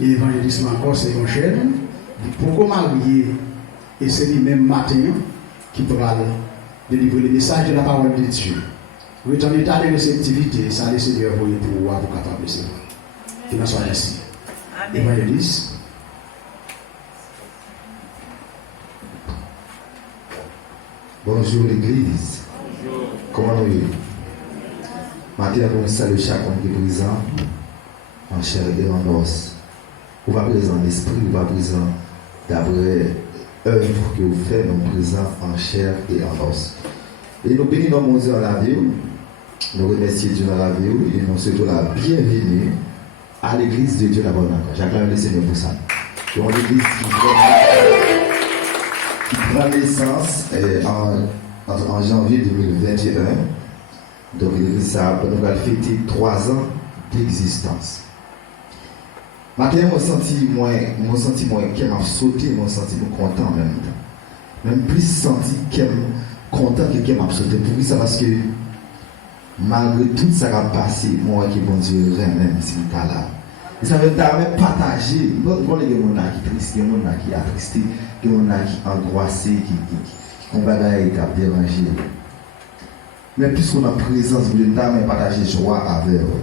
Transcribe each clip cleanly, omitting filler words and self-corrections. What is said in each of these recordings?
Et l'évangéliste encore, c'est une chaîne. Pourquoi marier? Et c'est le même matin qui pourra délivrer le message de la parole de Dieu. Vous êtes en état de réceptivité, ça le Seigneur pour vous capable de savoir. Qu'il en soit ainsi. Évangéliste. Bonjour l'église. Bonjour. Comment nous y Matin, nous saluons chacun qui est présent en chair et en os. Ou pas présent en esprit, ou pas présent d'après œuvre que vous faites, nous présent en chair et en os. Et nous bénissons mon Dieu dans la vie, nous remercions Dieu dans la vie et nous souhaitons la bienvenue à l'église de Dieu la bonne accord. J'acclame le Seigneur pour ça. C'est une église qui prend naissance en janvier 2021. Donc l'église nous va fêter 3 ans d'existence. Maintenant, je me senti moins qu'elle m'a sauté, je me senti content en même temps. Même plus senti qu'elle content que qu'elle m'a sauté. Pour ça, parce que malgré tout ça qui a passé, moi qui bon Dieu, même si je suis là. Et ça veut dire même partager. Il y a des gens qui sont tristes, il y a des gens qui sont attristés, il y a des gens qui sont angoissés, qui ont des gens qui dérangé. Mais puisqu'on a présence, vous voulez même partager joie avec eux.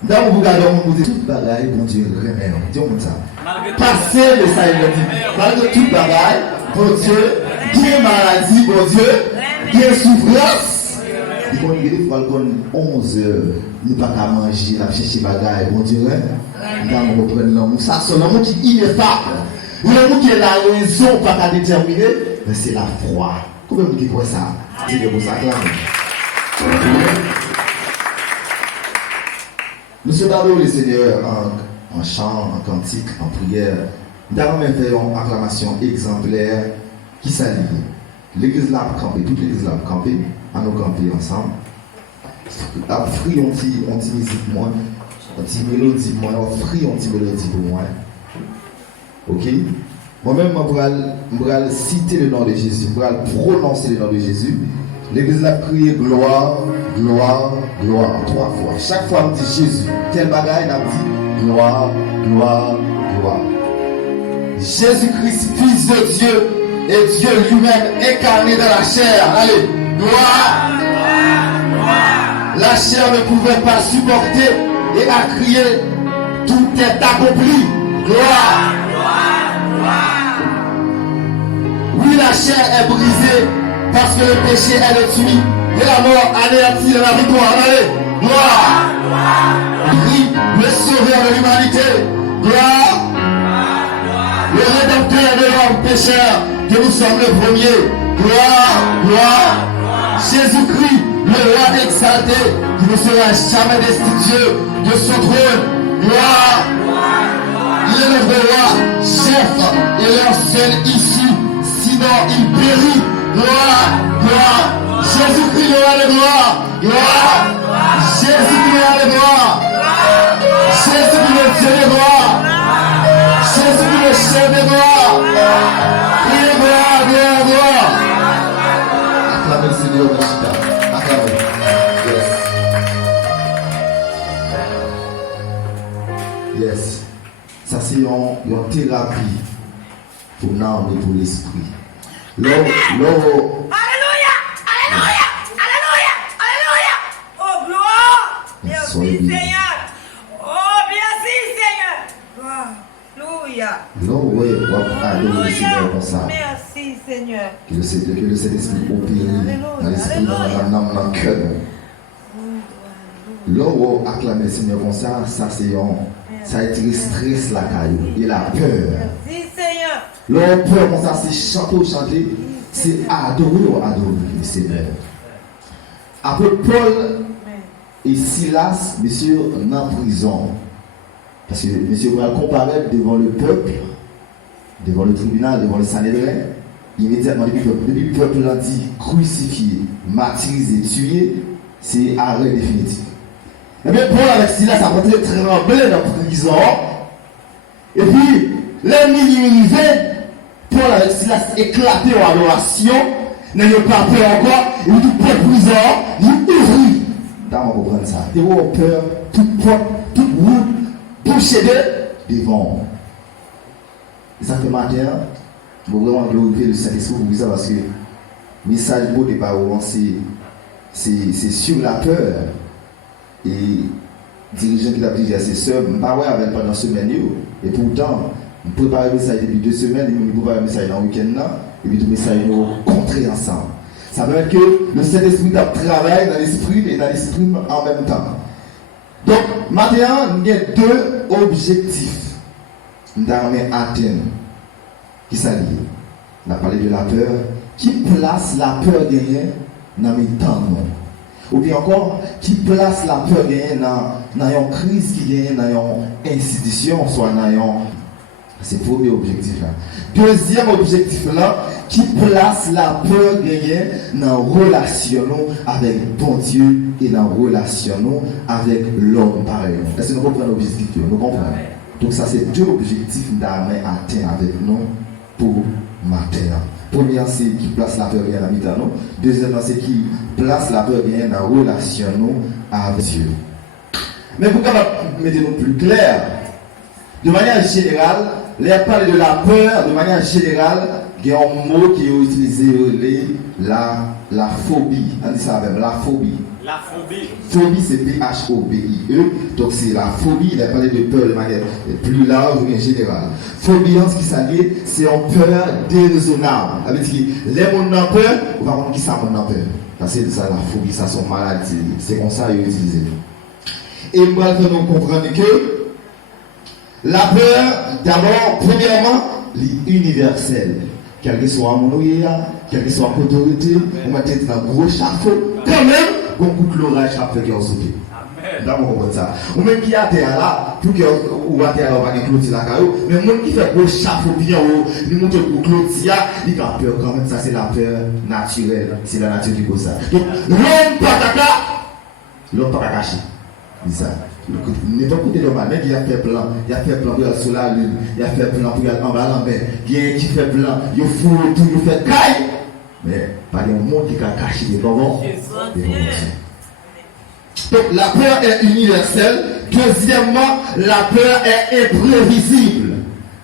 Dans vous regardez, on vous dit toute bagaille, bon Dieu, remet. Dis-moi ça. Passez le salut, malgré toute bagaille, bon Dieu, bien maladie, bon Dieu, bien souffrance. Il faut que 11 heures, nous ne pouvons pas manger, nous chercher bagaille, bon Dieu, nous reprendre l'amour. Ça, c'est l'amour qui est ineffable. L'amour qui est la raison, pas qu'à déterminer, mais c'est la foi. Comment vous dites quoi ça? C'est que vous acclamez. Nous sommes dans le Seigneur en chant, en cantique, en prière. Nous avons même fait une acclamation exemplaire qui s'allie. L'église là a campé, toute l'église là a campé, à nous camper ensemble. Offrir un petit musique moi, un petit mélodie moi, offrir un petit mélodie pour moi. Ok? Moi-même, je vais citer le nom de Jésus, je vais prononcer le nom de Jésus. L'église a crié gloire, gloire, gloire 3 fois. Chaque fois on dit Jésus. Quel bagaille on a dit gloire, gloire, gloire. Jésus-Christ, Fils de Dieu, et Dieu lui-même incarné dans la chair. Allez, gloire, gloire, gloire. La chair ne pouvait pas supporter et a crié, tout est accompli. Gloire, gloire, gloire. Oui, la chair est brisée. Parce que le péché est détruit et la mort anéantie dans la victoire. Allez, gloire, oui, le sauveur de l'humanité, gloire, le rédempteur de l'homme pécheur, que nous sommes le premier, gloire, gloire, Jésus-Christ, le roi exalté, qui ne sera jamais destitué de son trône, gloire, il est le vrai roi, chef et leur seule issue, sinon il périt. Gloire, gloire, Jésus-Christ, le gloire, gloire, Jésus-Christ, le gloire, Jésus-Christ, le Dieu de gloire, Jésus-Christ, le chef de gloire, gloire, gloire, gloire. Acclamez le Seigneur, Machita, acclamez. Yes. Ça, c'est une thérapie pour l'âme et pour l'esprit. Alléluia! Alléluia! Alléluia! Alléluia! Oh gloire! Merci Seigneur! Oh merci Seigneur! Alléluia! Alléluia! Merci Seigneur! Que le Saint-Esprit opère dans l'esprit, dans l'âme, dans le cœur. L'eau acclamer le Seigneur comme ça, ça a été le stress, la caillou et la peur. Merci Seigneur! L'homme peur comme ça, c'est chanter, c'est adorer le Seigneur. Après Paul et Silas, monsieur, en prison. Parce que monsieur va comparaître devant le peuple, devant le tribunal, devant le Sanhédrin. Immédiatement, depuis le peuple l'a dit crucifié, martyrisé, tué, c'est arrêt définitif. Et bien Paul avec Silas a rentré tremblé dans la prison. Et puis, l'ennemi arrivait. Paul avec Silas éclaté en adoration, n'ayant pas peur encore, et tout peuple prison, il ouvrit. Dans on comprend ça. Et on peur, toute porte, toute route, bouchée d'eux, devant. Et ça fait matin, je veux vraiment glorifier le Saint-Esprit pour ça parce que le message beau départ, c'est sur la peur. Et dirigeant qui l'a dit à ses soeurs, je ne pas avec pendant la semaine. Et pourtant, je prépare le message depuis 2 semaines, et je prépare le message dans le week-end, et puis tout le message nous rencontrer ensemble. Ça veut dire que le Saint-Esprit travaille dans l'esprit et dans l'esprit en même temps. Donc, maintenant, il y a 2 objectifs d'armée atteindre qui s'allient. On a parlé de la peur. Qui place la peur gagnée dans les temps? Ou bien encore, qui place la peur gagnée dans une crise qui gagne dans une institution, soit dans une... C'est le premier objectif là. Deuxième objectif là, qui place la peur gagnée dans relation avec bon Dieu et dans relation avec l'homme pareil. Est-ce que nous comprenons l'objectif? Nous comprenons. Donc ça c'est 2 objectifs d'armée atteint avec nous pour matin. Premier c'est qui place la peur gagnée dans mi-temps. Deuxièmement c'est qui place la peur gagnée dans relation avec Dieu. Mais pour mettre nous plus clair, de manière générale, les parler de la peur, de manière générale, il y a un mot qui est utilisé, la phobie. On dit ça même, la phobie. La phobie. Phobie, c'est P-H-O-B-I-E. Donc c'est la phobie, il a parlé de peur de manière plus large ou en général. Phobie, en ce qui s'allie, c'est une peur déraisonnable. Ça veut dire que les gens ont peur, on va voir qui ça ont peur. C'est ça la phobie, ça sont maladies. C'est comme ça qu'ils utilisent. Et nous allons comprendre que la peur, d'abord, premièrement, l'universel. Quel que soit mon quelle que soit l'autorité, on va être dans un gros chapeau, quand même, on goûte l'orage chapeau qui est sauté. D'abord, on comprend ça. Ou même qui a terre là, pour que ou à terre là, on va clôturer la caillou, mais le monde qui fait gros chapeau bien haut, il monte pour clôturer, il a peur quand même, ça c'est la peur naturelle, c'est la nature qui cause ça. Donc, l'homme pas caché. C'est ça. Il n'est pas côté normal, mais il a fait plan pour aller sur la lune, il a fait plan pour aller en bas en mer, il y a qui fait plan, il faut tout, il fait caille. Mais pas de monde qui a caché les bonbons. Donc la peur est universelle. Deuxièmement, la peur est imprévisible.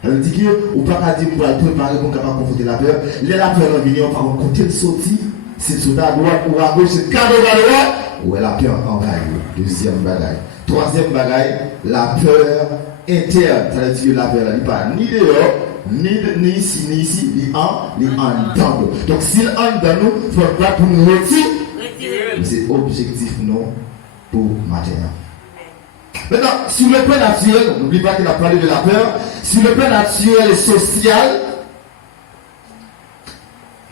Ça veut dire qu'on ne peut pas dire qu'on va préparer pour capable confronter la peur. La peur est venue, on va compter de sortie. C'est sur la droite ou à gauche, c'est cadeau à droite. Ou la peur en bagaille. Deuxième bagaille. Troisième bagaille, la peur interne. Ça veut dire que la peur n'est pas ni dehors, ni ici, ni en dedans. Donc s'il en dedans nous, il faudra pour nous retirer. C'est objectif non pour matin. Maintenant, sur le plan naturel, n'oublie pas qu'il a parlé de la peur. Sur le plan naturel et social,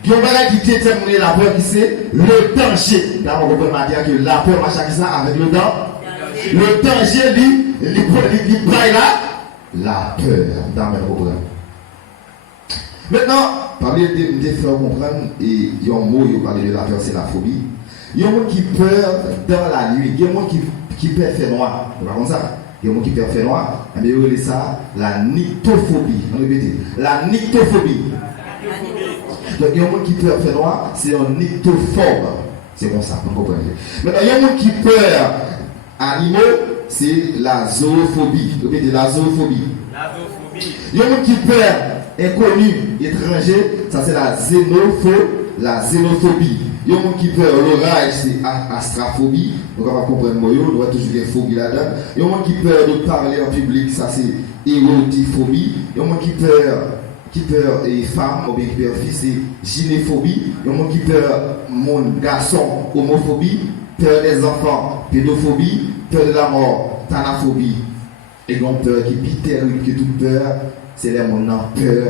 il y a un bagage qui détermine la peur qui c'est le danger. Là, on peut dire que la peur marche ça avec le danger. Le danger, il braille la peur dans mes problèmes. Maintenant, parler de faire comprendre, et il y a un mot, il parle de la peur, c'est la phobie. Il y a un mot qui peur dans la nuit. Il y a un mot qui peut faire noir. Vous voyez comme ça? Il y a un mot qui peut faire noir. Mais il y a ça, la nyctophobie. On répète. La nyctophobie. Donc il y a un mot qui peut faire noir, c'est un nyctophobe. C'est comme ça, vous comprenez. Maintenant, il y a un mot qui peur animaux, c'est la zoophobie. Répétez, la zoophobie. Il y a un mot qui peur inconnu, étranger, ça c'est la xénophobie. Il y a un monde qui peur l'orage, c'est astraphobie. Donc on va comprendre moi, on doit toujours des phobies là-dedans. Il y a un monde qui peur de parler en public, ça c'est érotiphobie. Il y a un monde qui peur les femmes, ou bien qui peur fils, c'est gynéphobie. Il y a un monde qui peur mon garçon, homophobie. Peur des enfants, pédophobie. Peur de la mort, thanaphobie. Et une peur qui est plus terrible que toute peur, c'est les gens qui ont peur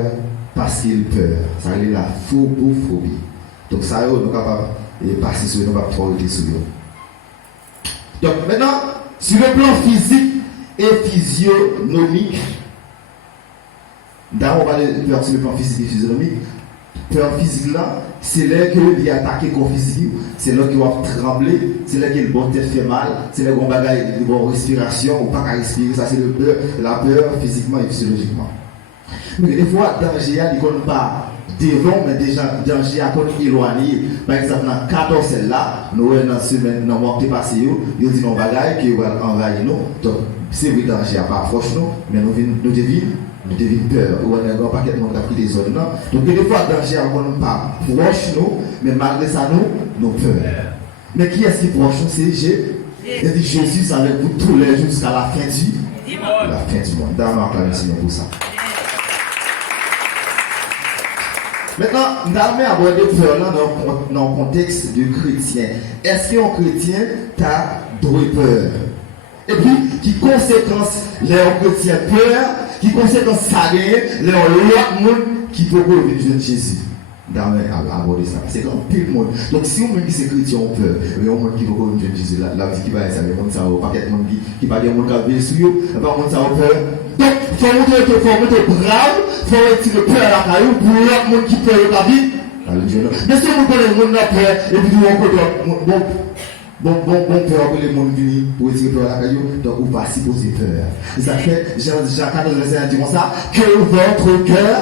parce qu'ils peur. Ça c'est la phobophobie. Donc ça, nous sommes capables de passer sur nous, nous sommes capables de sur nous. Donc maintenant, sur le plan physique et physionomique, d'abord on va faire sur le plan physique et physionomique. Peur physique là, c'est là qu'il y a attaqué le corps physique, c'est là qu'il va trembler, c'est là que le bon tête fait mal, c'est là qu'on va avoir une bonne respiration, ou pas qu'à respirer, ça c'est la peur physiquement et physiologiquement. Mais des fois, danger, il ne connaît pas devant, mais déjà, danger à côté éloigné. Par exemple, dans 14 celle-là, nous avons dans semaine, dans le mois qui est passé, ils ont dit non bagaille qui va envahir nous. Donc, c'est vrai que danger n'a pas approche nous, mais nous devons peur. Ou on a un paquet de monde qui a pris des zones. Donc, des fois, danger n'a pas proche nous, mais malgré ça, nous peur. Mais qui est-ce qui est proche nous? C'est Jésus. Il dit Jésus est avec vous tous les jours jusqu'à la fin du monde. D'ailleurs, on acclame Seigneur pour ça. Maintenant, nous allons aborder peur dans le contexte de chrétien. Est-ce qu'un chrétien t'a doué peur? Et puis, qui conséquence les chrétiens peur, qui conséquence ça les l'autre monde qui peut venir de Jésus? Nous allons aborder ça. C'est comme pile monde. Donc, si on me dit que c'est chrétien, on peut. Mais on monde qui peut venir de Jésus, la vie qui va être ça, le monde ça va pas monde qui va dire monde qui va venir sur eux, pas monde ça va peur. Donc, il faut monter brave, il faut retirer peur à la caillou pour l'autre monde qui peut la vie. Mais si vous connaissez le monde la peur, et puis vous connaissez bon peur que les monde viennent pour retirer peur à la caillou, donc vous pas supposer peur. Ça fait, Jean 14, verset 1 dit comme ça, que votre cœur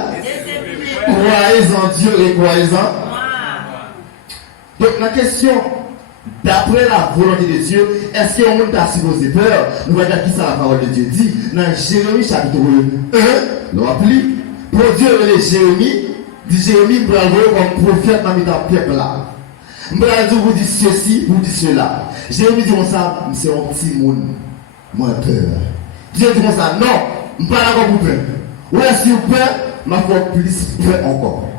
croyez en Dieu et croyez en moi. Donc la question, d'après la volonté de Dieu, est-ce qu'il y a un monde qui a supposé peur? Nous allons dire qui ça la parole de Dieu dit. Dans Jérémie chapitre 1, nous rappelons, pour Dieu et Jérémie, dit Jérémie, vous allez comme prophète dans le peuple là. Vous dites ceci, vous dites cela. Jérémie dit comme ça, c'est un petit monde, moi peur. Dieu dit comme ça, non, je ne suis pas d'accord pour peur. Ou est-ce que vous peur? Ma foi plus peur encore.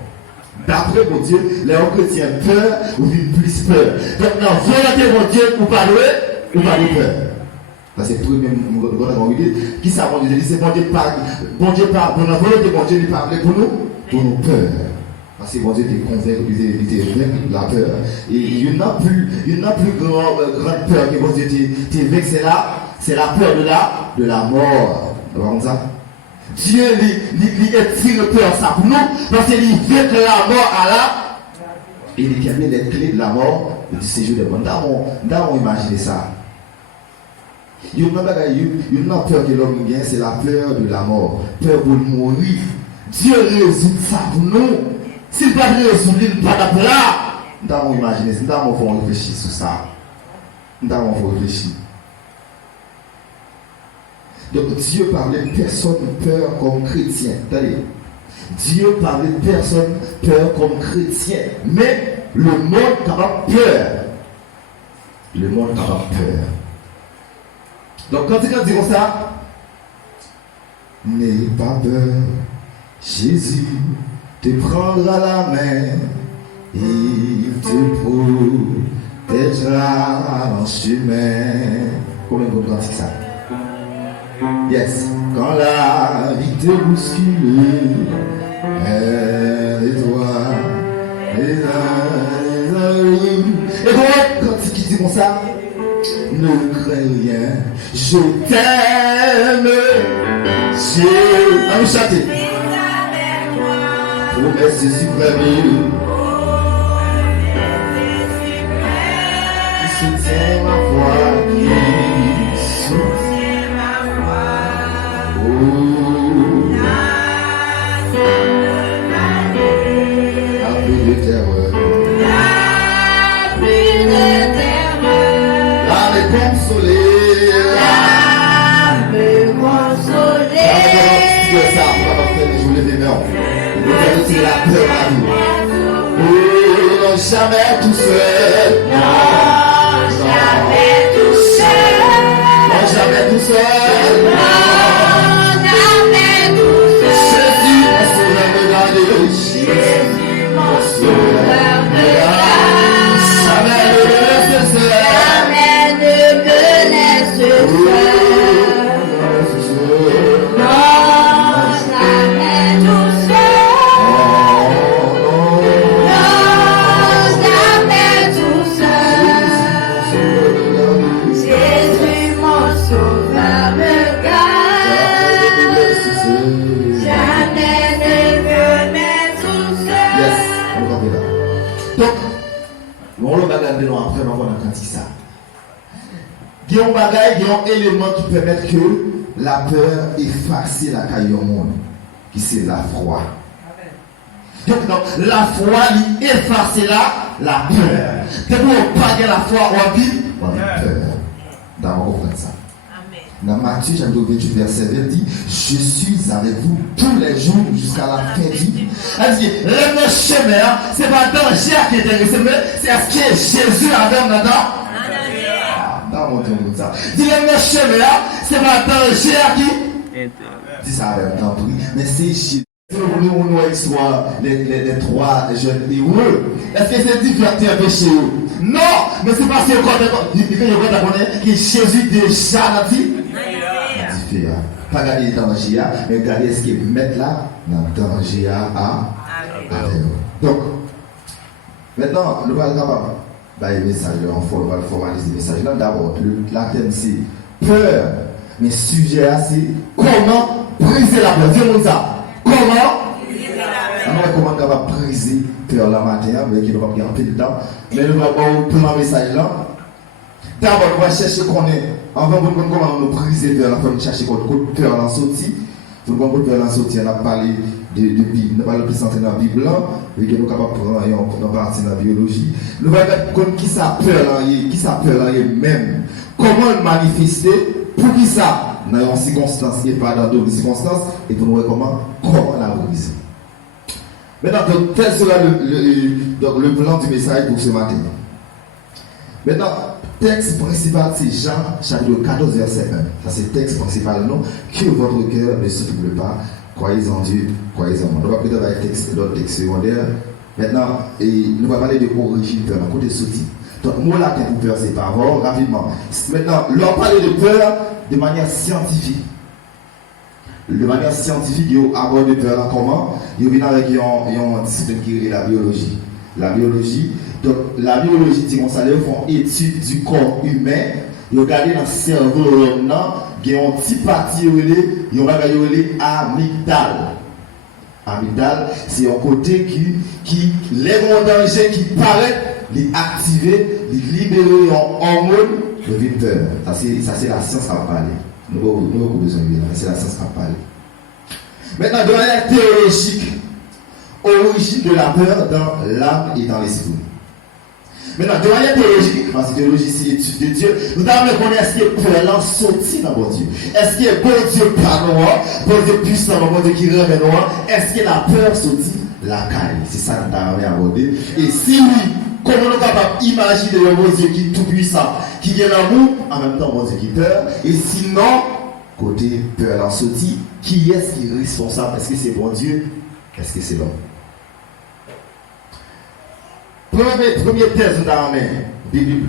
D'après mon Dieu, les chrétiens peur ou vivent plus peur. Donc, dans la volonté de Dieu, vous parlez ou parlez peur. Parce que tout le monde qui ça, bon Dieu, c'est bon Dieu parle. Bon Dieu parle. Dans la volonté de mon Dieu, il parle pour nous peur. Parce que bon Dieu est convaincu, il est vaincu la peur. Et il n'y a plus grande peur que bon Dieu t'est vexé là. C'est la peur de la mort. Vous voyez ça? Dieu lui tire peur ça pour nous parce qu'il veut que la mort à là et il a mis les clés de la mort et du séjour de monde. Nous imaginer ça. Il y a une peur que l'homme gagne, c'est la peur de la mort, peur pour mourir. Dieu résout ça pour nous. S'il ne pas résoudre, il ne pas là. Nous imaginer ça, nous faut réfléchir sur ça. Nous faut réfléchir. Donc Dieu parlait de personne peur comme chrétien. Attendez. Dieu parlait de personne peur comme chrétien. Mais le monde capable peur. Le monde capable peur. Donc quand il dit comme ça, n'aie pas peur. Jésus te prendra la main. Il te protégera en chemin. Combien de vous ça? Yes, quand la vie te bouscule, elle et toi, et quand il dit comme ça, ne crains rien, je t'aime, à nous chanter. Promesse suprême, qui soutient ma foi, qui soutient. C'est la peur à nous. Oh, jamais tout seul. Non, jamais tout seul. Non, jamais tout seul. Non, jamais tout seul. Jésus, mon sauveur, me garde. Jésus, mon sauveur, me garde. Jamais ne me laisse seul. Jamais ne me laisse seul. Après, on va dans ça. Il y a un bagage, il y a un élément qui permet que la peur efface la caille au monde, qui c'est la foi. Donc, la foi, il efface la peur. C'est pour pas de la foi, on vit peur. D'abord, on comprend ça. Dans Matthieu, chapitre 28, verset 20, dit, je suis avec vous tous les jours jusqu'à la fin du. Elle dit, le chemin, c'est pas danger qui est intéressé, mais c'est ce que Jésus avait dedans. Dans mon Dieu, comme ça. Dit, le chemin, c'est pas danger qui. Dis ça avec un prix, mais c'est Jésus. Nous l'histoire les trois jeunes héros. Est-ce que c'est divertir un péché? Non, mais c'est parce que Jésus déjà l'a dit. Pas garder le danger, mais garder ce qui met là dans le danger à. Donc, maintenant, nous allons capable de message, on va formaliser le message. D'abord, la thème c'est peur, mais le sujet c'est comment briser la peur. Dis-moi ça. Comment capable de briser peur la matin, mais qui ne va pas garder le temps. Mais nous allons prendre un message là. D'abord, on va chercher qu'on est. Avant de comment nous briser peur, on va chercher qu'on peur dans la sortie. Vous comprenez peur dans la sortie, on a parlé de Bible, on a parlé plus entrer dans la Bible là, et que nous sommes capables de prendre une partie de la biologie. Nous allons voir qui ça peur là, même. Comment le manifester, pour qui ça, dans une circonstance et pas dans d'autres circonstances, et pour nous voir comment la briser. Maintenant, tel sera le plan du message pour ce matin. Maintenant, texte principal, c'est Jean, chapitre 14, verset 1. Ça, c'est le texte principal, non? Que votre cœur ne se trouble pas. Croyez en Dieu, croyez en moi. On va peut-être avoir d'autres textes secondaires. Maintenant, nous allons parler de origine peur, côté sorti. Donc, moi, là, pour peur, c'est pas vrai, rapidement. Maintenant, l'on parle de peur de manière scientifique. De manière scientifique, ils abordent peur là comment? Ils viennent avec une discipline qui est la biologie. La biologie, donc la biologie, dit qu'on font étude du corps humain, ils regardent dans le cerveau, il y a un petit parti, ils ont regardé amygdale. Amygdale, c'est un côté qui lève un danger qui paraît, les activer, les libérer en hormones de vie peur. Ça, c'est la science qui va parler. Nous avons besoin de ça, c'est la science qui va parler. Maintenant, de manière théologique, origine de la peur dans l'âme et dans l'esprit. Maintenant, de manière théologique, parce que théologie c'est l'étude de Dieu, nous devons connaître est-ce que peur là sorti dans mon Dieu. Est-ce que bon Dieu pas noir, bon Dieu puissant, bon Dieu qui rêve noir, est-ce que la peur sorti la caille? C'est ça que nous devons aborder. Et si oui, comment nous sommes capables d'imaginer un bon Dieu qui est tout puissant, qui est l'amour, en même temps bon Dieu qui peur, et sinon, côté peur là sorti, qui est-ce qui est responsable? Est-ce que c'est bon Dieu? Est-ce que c'est l'homme? Première thèse nous avons dans la Bible,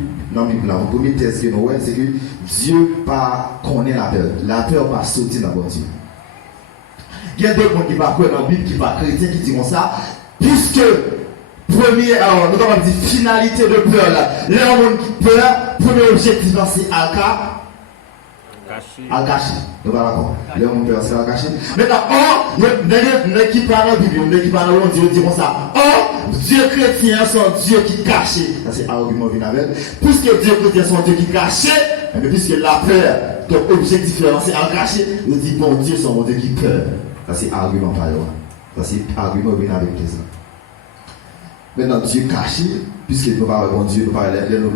la première thèse que nous avons, c'est que Dieu pas connaît la peur. La peur pas sortir dans bon Dieu. Il y a d'autres gens qui ne pas dans la Bible, qui ne pas chrétiens, qui disent ça, puisque première, nous avons dit finalité de peur là. L'homme qui peur, premier objectif c'est à cacher. Nous pas d'accord. L'homme peur c'est à cacher. Maintenant, qui parle dans la Bible, qui parle dans Dieu, dit ça. Dieu chrétien, c'est Dieu qui cache. Ça c'est argument vient avec. Puisque Dieu chrétien, c'est Dieu qui cache, mais puisque la peur, donc objectif c'est à cacher, nous dit bon Dieu, c'est mon Dieu qui peur. Ça c'est argument par là. Ça c'est argument vient avec ça. Maintenant Dieu caché, puisqu'il ne peut pas avoir bon Dieu, de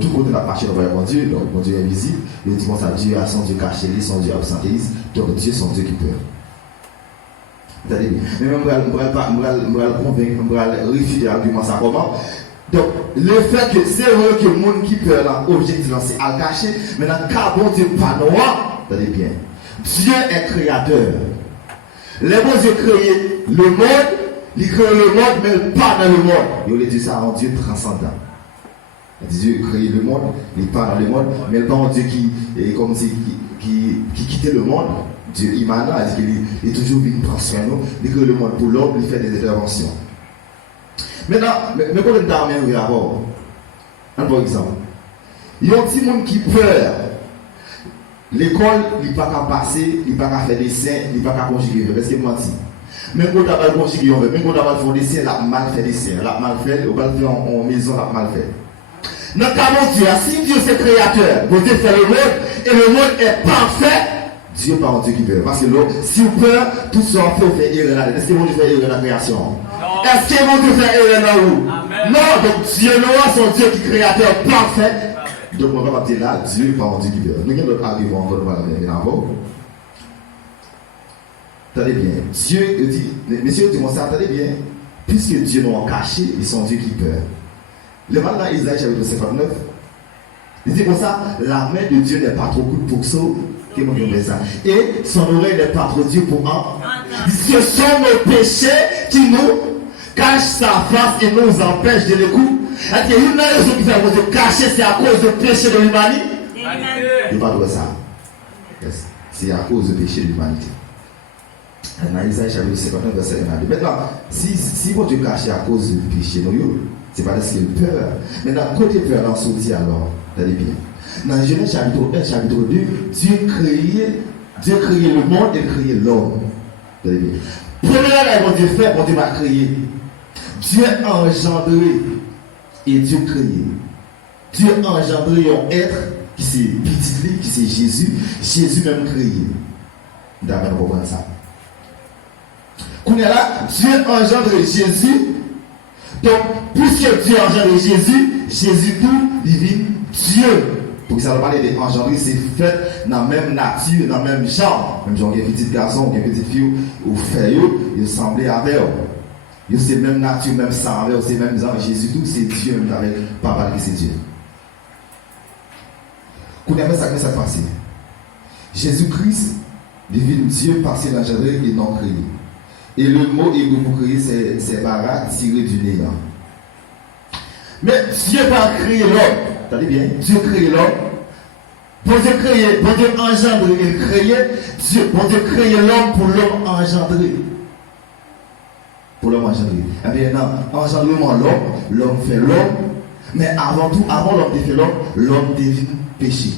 tout côté de la marche, il ne peut pas avoir bon Dieu, donc bon Dieu est invisible. Il dit bon ça, Dieu a son Dieu caché, son Dieu absentéiste, donc Dieu son Dieu qui peur. Mais je vais convaincre, je vais réfuter l'argument ça comment. Donc, le fait que c'est vrai que le monde qui peut là, objectif c'est à cacher, mais dans le cas bon Dieu pas noir, attendez bien. Dieu est créateur. Les bons Dieu créé le monde, il crée le monde, mais pas dans le monde. Il a dit ça en Dieu transcendant. Dieu crée le monde, il n'est pas dans le monde, mais pas un Dieu qui quittait le monde. Dieu immanent, il est toujours venu prendre soin de nous, il crée le monde pour l'homme, il fait des interventions. Maintenant, mais comment on a un rapport? Un bon exemple. Il y a un petit monde qui peur. L'école, il n'est pas qu'à passer, il n'est pas qu'à faire des dessins, il n'est pas qu'à conjuguer. Parce que moi, même quand on a conjugué, même quand on a fait des dessins, il a mal fait des dessins, il a mal fait, on va le faire en maison, il a mal fait. Dans le cas de Dieu, si Dieu c'est créateur, vous Dieu fait le monde, et le monde est parfait, Dieu pas un Dieu qui peur. Parce que si vous peur, tout ça fait erreur là. Est-ce que vous fait erreur dans la création? Est-ce que mon Dieu fait erreur dans vous? Non, donc Dieu noir, son Dieu qui est créateur parfait. Donc on va dire là, Dieu n'est pas un Dieu qui veut. Nous avons d'autres arguments encore, nous allons venir avant. Attendez bien, Dieu dit, messieurs, dis-moi ça, attendez bien, puisque Dieu nous a caché, ils sont Dieu qui peur. Le mal dans Isaïe chapitre 59, il dit comme ça, la main de Dieu n'est pas trop courte pour ça, que mon Dieu fait ça. Et son oreille n'est pas trop dure pour en. Ce sont nos péchés qui nous cachent sa face et nous empêchent de l'écouter. Est-ce qu'il y a une raison qui fait Dieu cacher, c'est à cause du péché de l'humanité? Il ne pas de ça. C'est à cause du péché de l'humanité. Dans Isaïe chapitre 59, verset 1. Maintenant, si vous Dieu caché à cause du péché, ce n'est pas parce qu'il peur. Maintenant, côté peur, on sortit alors. Regardez bien. Dans Genèse chapitre 1, chapitre 2, Dieu créait le monde et créait l'homme. Regardez bien. Première chose que Dieu fait, Dieu va créer. Dieu a engendré et Dieu créé. Dieu a engendré un être qui c'est petit, qui c'est Jésus. Jésus même créé. D'après nous comprendre ça. Quand on est là, Dieu a engendré Jésus. Donc, puisque Dieu a engendré Jésus, Jésus tout divine Dieu. Pour que ça va parler d'engendrer, c'est fait dans la même nature, dans le même genre. Même genre, il y a un petit garçon, il y a une petite fille, ou fait, il semblait avec eux. Il c'est même nature, même sang avec eux, c'est même genre. Jésus tout, c'est Dieu, même avec papa qui c'est Dieu. Quand on a ça, ça passe. Jésus-Christ, divine Dieu, passé l'engendré et non créé. Et le mot hébreu pour créer, c'est bara tiré du néant. Mais Dieu va créer l'homme. Attendez bien, Dieu crée l'homme. Bon Dieu engendrer et créer. Bon Dieu créer l'homme pour l'homme engendrer. Pour l'homme engendrer. Eh bien, non, engendrement l'homme fait l'homme. Mais avant tout, avant l'homme de faire l'homme devient péché.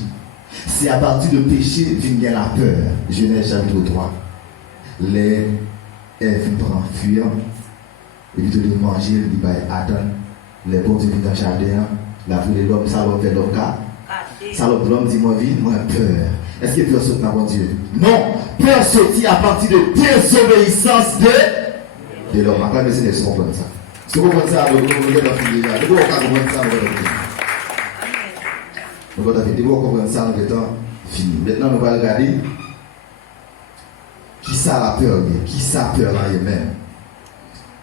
C'est à partir de péché vient la peur. Genèse chapitre 3. Les Ève prend fuir, et puis de manger, il va attendre. Les bons viennent dans le jardin, la vie de l'homme, ça l'homme fait l'homme car. Ça l'homme dit, moi, vie, moi, peur. Est-ce que peur saute dans mon Dieu? Non, peur sortit à partir de désobéissance de l'homme. Après, mais c'est ne comprendre ça. Si vous comprenez ça, vous allez dans le film. Vous allez comprendre ça, vous allez comprendre ça, nous allons fini. Maintenant, nous allons regarder. Qui ça la peur? Qui ça peur là même?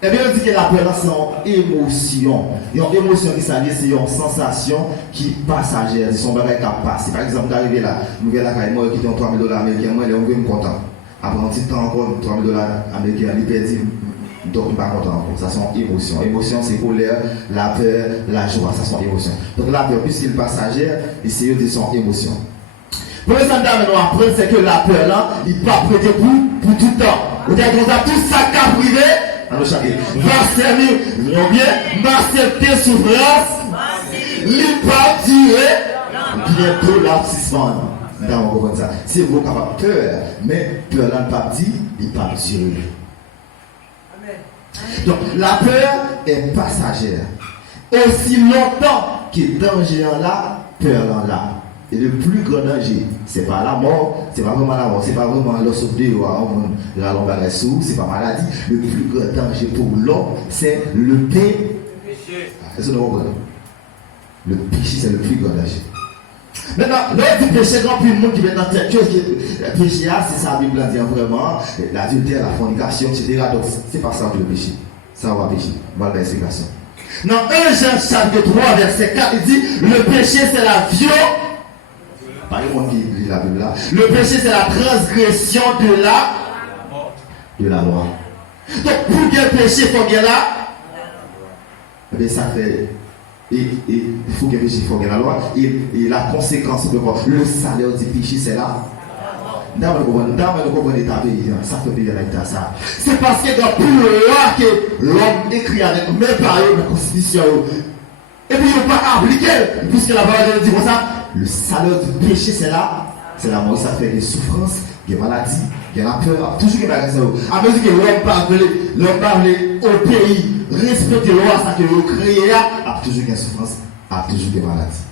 Eh bien, on dit que la peur là c'est une émotion. Une émotion qui s'allie, c'est une sensation qui passagère. C'est son bagage qui passe. Par exemple, d'arriver là, nous venons là, moi qui donne $3,000 américains, moi, on est content. Après un petit temps encore, $3,000 américains, il perd, donc il n'est pas content encore. Ça sont émotions. Émotion, c'est colère, la peur, la joie, ça sont émotions. Donc la peur, puisqu'il est passagère, c'est de son émotion. Pour les gens nous apprendre, c'est que la peur là, il ne peut pas prêter pour tout le temps. Vous avez tout ça qu'a privé, alors chacun va servir, bien, m'accepter souffrance, il pas durer, bientôt l'abscissement. Nous comprenons ça. C'est vous qui avez peur, mais peur là ne pas dire, il ne peut pas durer. Donc la peur est passagère. Aussi longtemps que le danger est là, peur est là. Et le plus grand danger, ce n'est pas la mort, ce n'est pas vraiment la mort, ce n'est pas vraiment le sauveté ou la lombaire sous, ce n'est pas maladie. Le plus grand danger pour l'homme, c'est le péché. Est-ce que vous comprenez? Le péché, c'est le plus grand danger. Maintenant, l'autre péché, grand plus de monde qui vient dans cette chose, le péché, c'est ça, la Bible dit vraiment, l'adultère, la fornication, etc. Donc, ce n'est pas ça le péché. Ça va péché. Voilà l'explication. Dans 1 Jean chapitre 3, verset 4, il dit, le péché, c'est la violence. Par exemple, qui lit la Bible là. Le péché, c'est la transgression de la loi. Donc, pour qu'il y ait péché, il faut qu'il y ait là. Eh bien, ça fait. Il faut qu'il y ait péché, il faut qu'il y ait la loi. Et la conséquence de quoi? Le salaire du péché, c'est là. Dans le gouvernement d'État pays, ça fait payer l'État ça. C'est parce que dans plus de loi que l'homme écrit avec mes paroles, la constitution. Et puis, il ne va pas appliquer, puisque la parole de Dieu dit comme ça. Le salaire du péché, c'est là. C'est la mort, ça fait des souffrances, des maladies, de la peur. Toujours qu'il y a des choses. À mesure que l'homme parle au pays, respecter la loi, ça que vous créez, a toujours des souffrances, a toujours des maladies.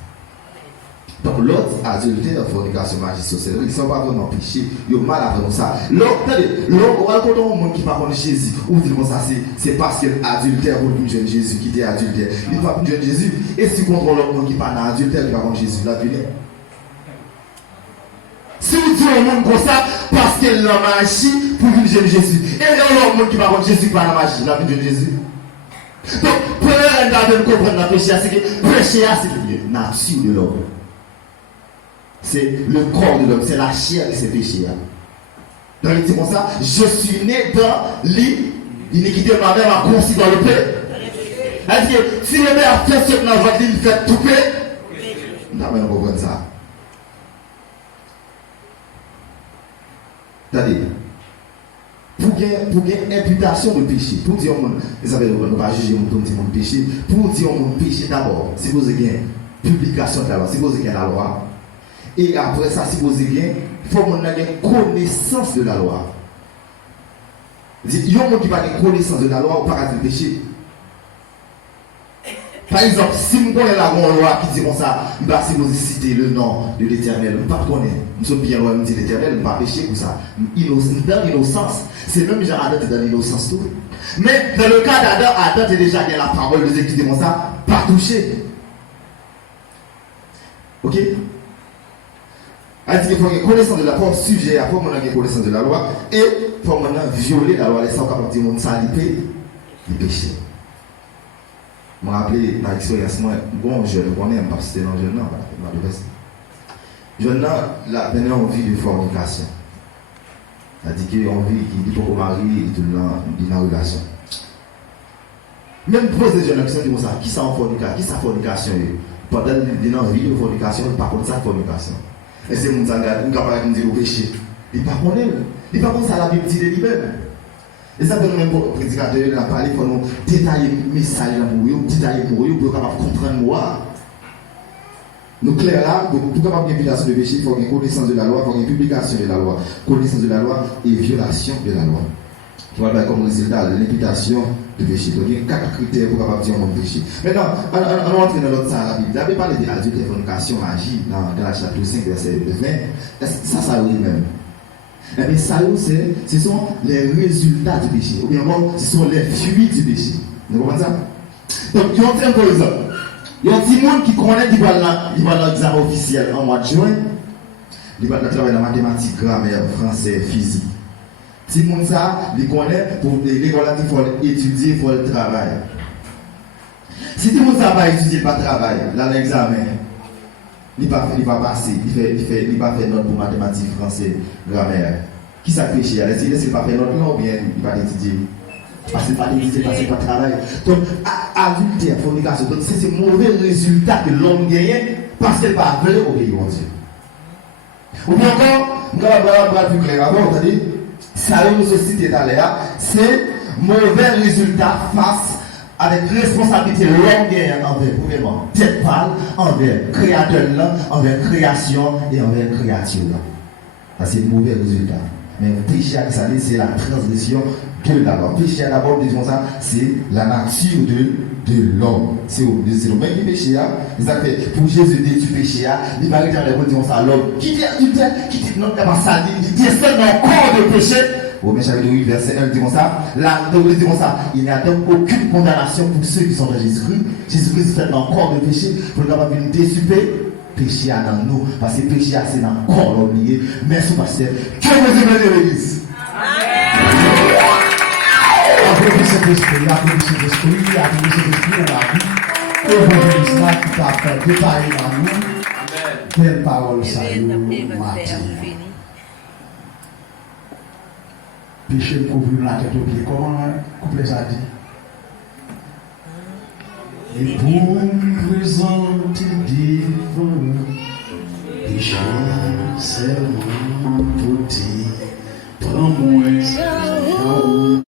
Donc l'autre, adultère, fornication, magie, sorcellerie, ils ne sont pas vraiment péché, ils ont mal à faire ça. L'autre, attendez, l'autre, on va le monde qui parle de Jésus, ou dit comme ça, c'est parce qu'il est adultère pour le jeune Jésus qui était adultère. Il ne va plus jeune Jésus, et si contre l'autre monde qui parle d'adultère, qui va contre Jésus, là, venez. Si vous dites au monde comme ça, parce qu'il l'a magie pour le jeune Jésus, et l'autre monde qui va contre Jésus par la magie, là, jeune Jésus. Donc, première étape de comprendre le péché, c'est que le péché, c'est la nature de l'homme. C'est le corps de l'homme, c'est la chair qui s'est péché. Donc il dit comme ça, je suis né dans l'iniquité de ma mère, m'a conçu dans le péché. Elle dit, si le mère a fait ce que dans votre vie, il fait tout péché. Non, mais on comprend ça. Attendez, pour une imputation de péché, pour dire au monde, vous savez, on ne va pas juger mon péché, pour dire au monde péché d'abord, si vous avez une publication de la loi, si vous avez la loi. Et après ça, si vous avez bien, il faut qu'on ait une connaissance de la loi. Il y a un monde qui n'a pas de connaissance de la loi ou pas de péché. Par exemple, si vous connaissez la loi qui dit comme ça, si vous citez le nom de l'Éternel, vous ne pas connaître. Nous sommes bien loin de dire l'Éternel, nous ne pas pécher pour ça. Dans l'innocence, c'est même genre Adam dans l'innocence tout. Mais dans le cas d'Adam, Adam est déjà dans la parole de Dieu qui dit comme ça, pas touché. Ok? Elle dit qu'il faut une connaissance de la loi, sujet à pour une connaissance de la loi, et pour maintenant violer la loi, les gens qui disent que ça les péchés. Je me rappelle dans l'expérience, bon, je le connais parce que c'est un jeune homme, jeune homme, la dernière envie de fornication. Elle dit qu'il a envie qu'il dit pour mari et tout dans la relation. Même poser des jeunes qui disent ça, qui sont en fornication, qui sont en fornication, pendant une envie de fornication, par contre, ça fornication. Et c'est mon zanga, on capable de dire au péché. Il ne pas connaît. Il ne pas connaît ça la Bible dit de lui-même. Et ça, nous même pour prédicateur, il a parlé, il faut nous détailler le message pour eux, détailler pour eux, pour capable comprendre moi. Nous clair là, pour capable de violation de péché, il faut une connaissance de la loi, il faut une publication de la loi, connaissance de la loi et violation de la loi. Tu vois, comme résultat, l'imputation de péché. Donc il y a 4 critères pour capable dire mon péché. Maintenant, on entre dans l'autre ça, la Bible. Vous parlé de l'adulte, fornication, magie, dans la chapitre 5, verset 20. Ça oui même. Et bien ça, ce sont les résultats du péché. Ou bien ce sont les fruits du péché. Vous comprenez ça? Donc, il y a un par exemple. Il y a un petit monde qui connaît, qui va dans l'examen officiel en mois de juin. Il va travailler dans la mathématiques, grammaire, français, physique. Si le monde ça, il connaît, pour l'école, il faut étudier, il faut le travail. Si le monde ça va étudier, il va travailler, là l'examen, il va passer, il va faire note pour mathématiques, français, grammaire. Qui ça péché? Il ne va pas faire note là ou bien il va étudier? Parce qu'il va étudier, parce qu'il va travailler. Donc, adultère, fornication, donc c'est ce mauvais résultat que l'homme gagne parce qu'il va obéir au Dieu. Ou bien encore, nous allons plus clair avant, vous savez, ça nous a cité tout à l'heure, c'est mauvais résultat face avec responsabilité l'homme gagne envers, premièrement, tête pâle, envers créateur, envers création et envers créature. Ça c'est mauvais résultat. Mais le péché, c'est la transgression de la loi. Le péché, d'abord, disons ça, c'est la nature de l'homme. C'est le même péché. Pour Jésus, du péché, il va regarder disons ça, l'homme qui dit adultère, qui dit non, il décède dans le corps de péché. Au chapitre 8, verset 1, disons ça. Là, disons ça, il n'y a donc aucune condamnation pour ceux qui sont dans Jésus-Christ. Jésus-Christ fait dans le corps de péché pour capable de désuper. Péché dans nous, parce que péché c'est dans le corps l'oublié. Merci pasteur. Que vous aimez l'église. Applaudissez Saint-Esprit, applaudissez Saint-Esprit, applaudissez Saint-Esprit dans la vie. Et vous dites là qui t'a fait détailler dans nous. Quelle parole ça nous matin. Péché me couvre la tête au pied. Comment couper ça dit? Et pour me présenter devant péché seulement pour dire, prends-moi